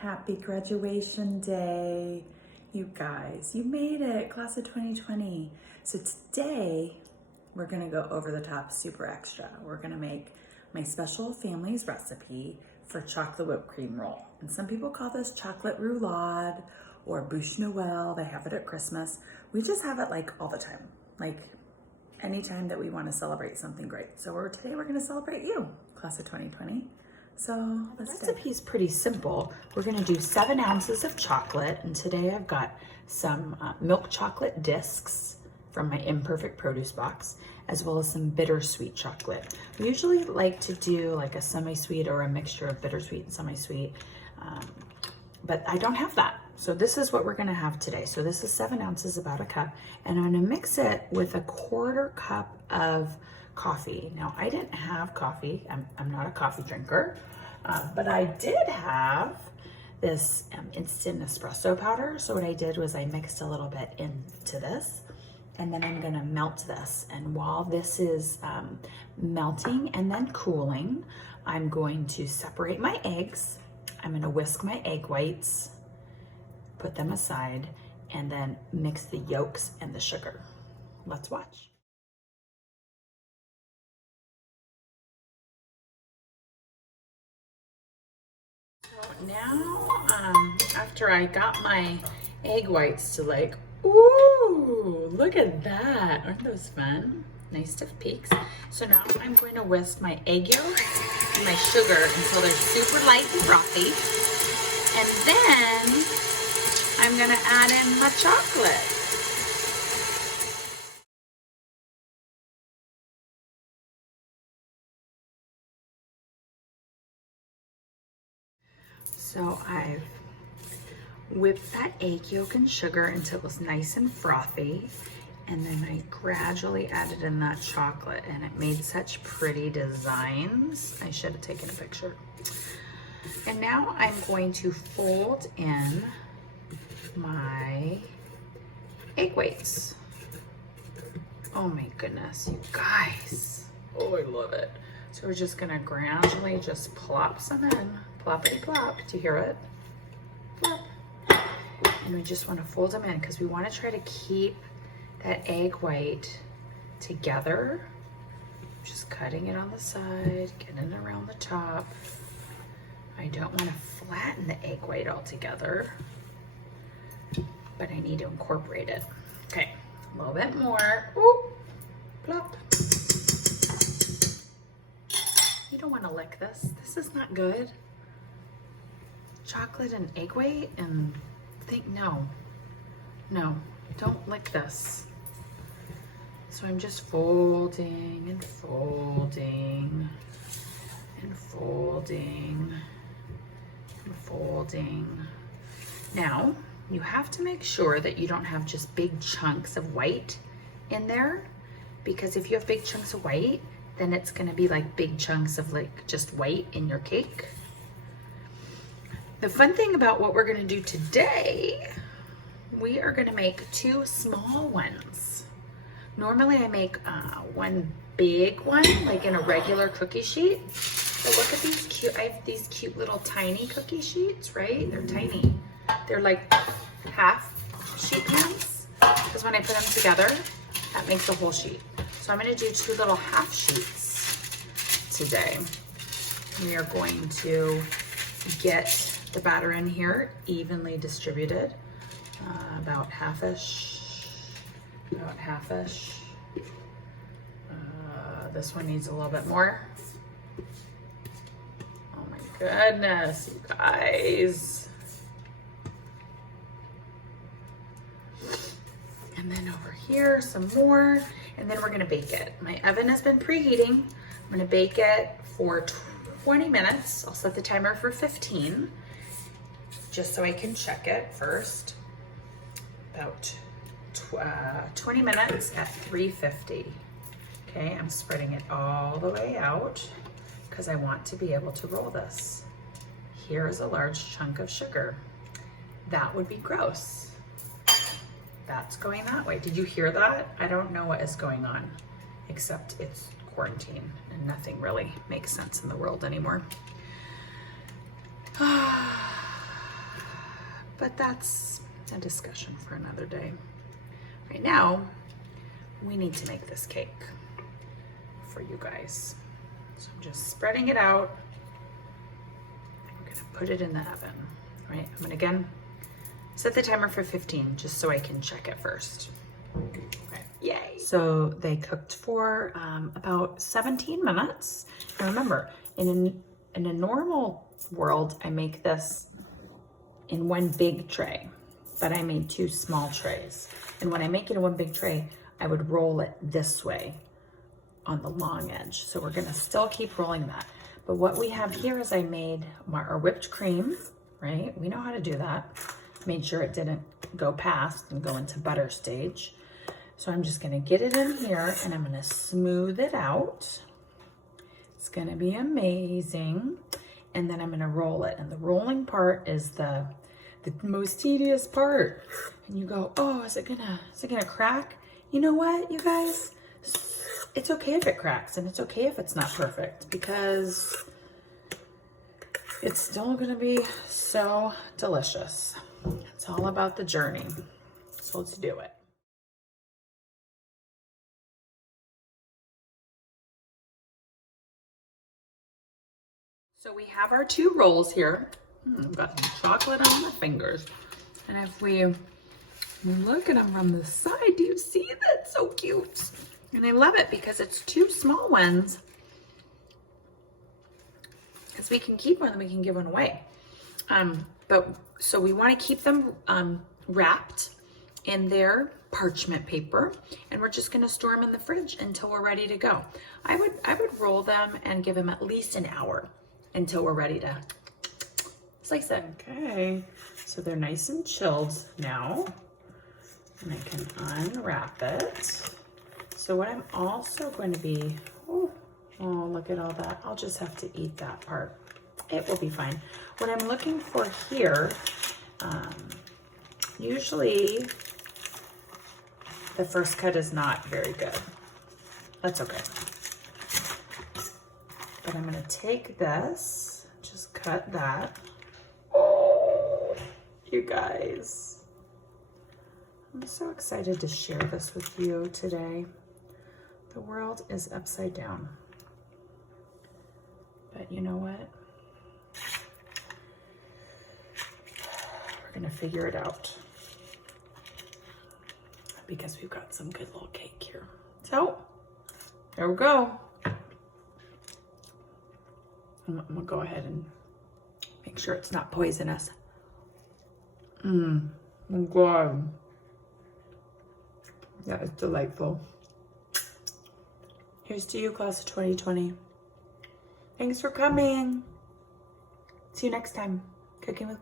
Happy graduation day. You guys, you made it, class of 2020. So today we're gonna go over the top super extra. We're gonna make my special family's recipe for chocolate whipped cream roll. And some people call this chocolate roulade or bûche Noël. They have it at Christmas. We just have it like all the time, like anytime that we wanna celebrate something great. So today we're gonna celebrate you, class of 2020. So the recipe is pretty simple. We're gonna do 7 ounces of chocolate, and today I've got some milk chocolate discs from my Imperfect Produce box, as well as some bittersweet chocolate. We usually like to do like a semi-sweet or a mixture of bittersweet and semi-sweet, but I don't have that. So this is what we're gonna have today. So this is 7 ounces, about a cup, and I'm gonna mix it with a 1/4 cup of coffee. Now, I didn't have coffee. I'm not a coffee drinker, but I did have this instant espresso powder. So what I did was I mixed a little bit into this, and then I'm gonna melt this. And while this is melting and then cooling, I'm going to separate my eggs. I'm gonna whisk my egg whites, put them aside, and then mix the yolks and the sugar. Let's watch. Now, after I got my egg whites to like, ooh, look at that. Aren't those fun? Nice stiff peaks. So now I'm going to whisk my egg yolks and my sugar until they're super light and frothy. And then I'm gonna add in my chocolate. So I've whipped that egg yolk and sugar until it was nice and frothy, and then I gradually added in that chocolate, and it made such pretty designs. I should have taken a picture. And now I'm going to fold in my egg whites. Oh my goodness, you guys. Oh, I love it. So we're just gonna gradually just plop some in. Ploppity plop, do you hear it? Plop. And we just want to fold them in because we want to try to keep that egg white together. Just cutting it on the side, getting it around the top. I don't want to flatten the egg white altogether, but I need to incorporate it. Okay, a little bit more. Ooh, plop. You don't want to lick this. This is not good. Chocolate and egg white, and no, don't lick this. So I'm just folding and folding and folding and folding. Now, you have to make sure that you don't have just big chunks of white in there, because if you have big chunks of white, then it's gonna be like big chunks of like just white in your cake. The fun thing about what we're gonna do today, we are gonna make 2 small ones. Normally I make one big one, like in a regular cookie sheet. But look at these cute, I have these cute little tiny cookie sheets, right? They're tiny. They're like half sheet pans, because when I put them together, that makes a whole sheet. So I'm gonna do 2 little half sheets today. We are going to get the batter in here evenly distributed, about half-ish. This one needs a little bit more. Oh my goodness, you guys. And then over here, some more, and then we're gonna bake it. My oven has been preheating. I'm gonna bake it for 20 minutes. I'll set the timer for 15. Just so I can check it first. About 20 minutes at 350. Okay, I'm spreading it all the way out because I want to be able to roll this. Here is a large chunk of sugar. That would be gross. That's going that way. Did you hear that? I don't know what is going on, except it's quarantine and nothing really makes sense in the world anymore. but that's a discussion for another day. Right now, we need to make this cake for you guys. So I'm just spreading it out. I'm gonna put it in the oven, right? I'm gonna again set the timer for 15 just so I can check it first. Okay. Yay! So they cooked for about 17 minutes. And remember, in a normal world, I make this in one big tray, but I made 2 small trays. And when I make it in one big tray, I would roll it this way on the long edge. So we're gonna still keep rolling that. But what we have here is I made our whipped cream, right? We know how to do that. Made sure it didn't go past and go into butter stage. So I'm just gonna get it in here and I'm gonna smooth it out. It's gonna be amazing. And then I'm gonna roll it. And the rolling part is the most tedious part. And you go, oh, is it gonna crack? You know what, you guys? It's okay if it cracks and it's okay if it's not perfect because it's still gonna be so delicious. It's all about the journey. So let's do it. So we have our 2 rolls here. I've got some chocolate on my fingers. And if we look at them from the side, do you see that? It's so cute. And I love it because it's 2 small ones. Because we can keep one and we can give one away. So we want to keep them wrapped in their parchment paper, and we're just going to store them in the fridge until we're ready to go. I would roll them and give them at least an hour until we're ready to slice it. Okay, so they're nice and chilled now, and I can unwrap it. So what I'm also going to be, oh, look at all that. I'll just have to eat that part. It will be fine. What I'm looking for here, usually the first cut is not very good. That's okay. But I'm gonna take this, just cut that. Oh, you guys. I'm so excited to share this with you today. The world is upside down. But you know what? We're gonna figure it out because we've got some good little cake here. So, there we go. I'm gonna go ahead and make sure it's not poisonous. Oh God. That is delightful. Here's to you, class of 2020. Thanks for coming. See you next time. Cooking with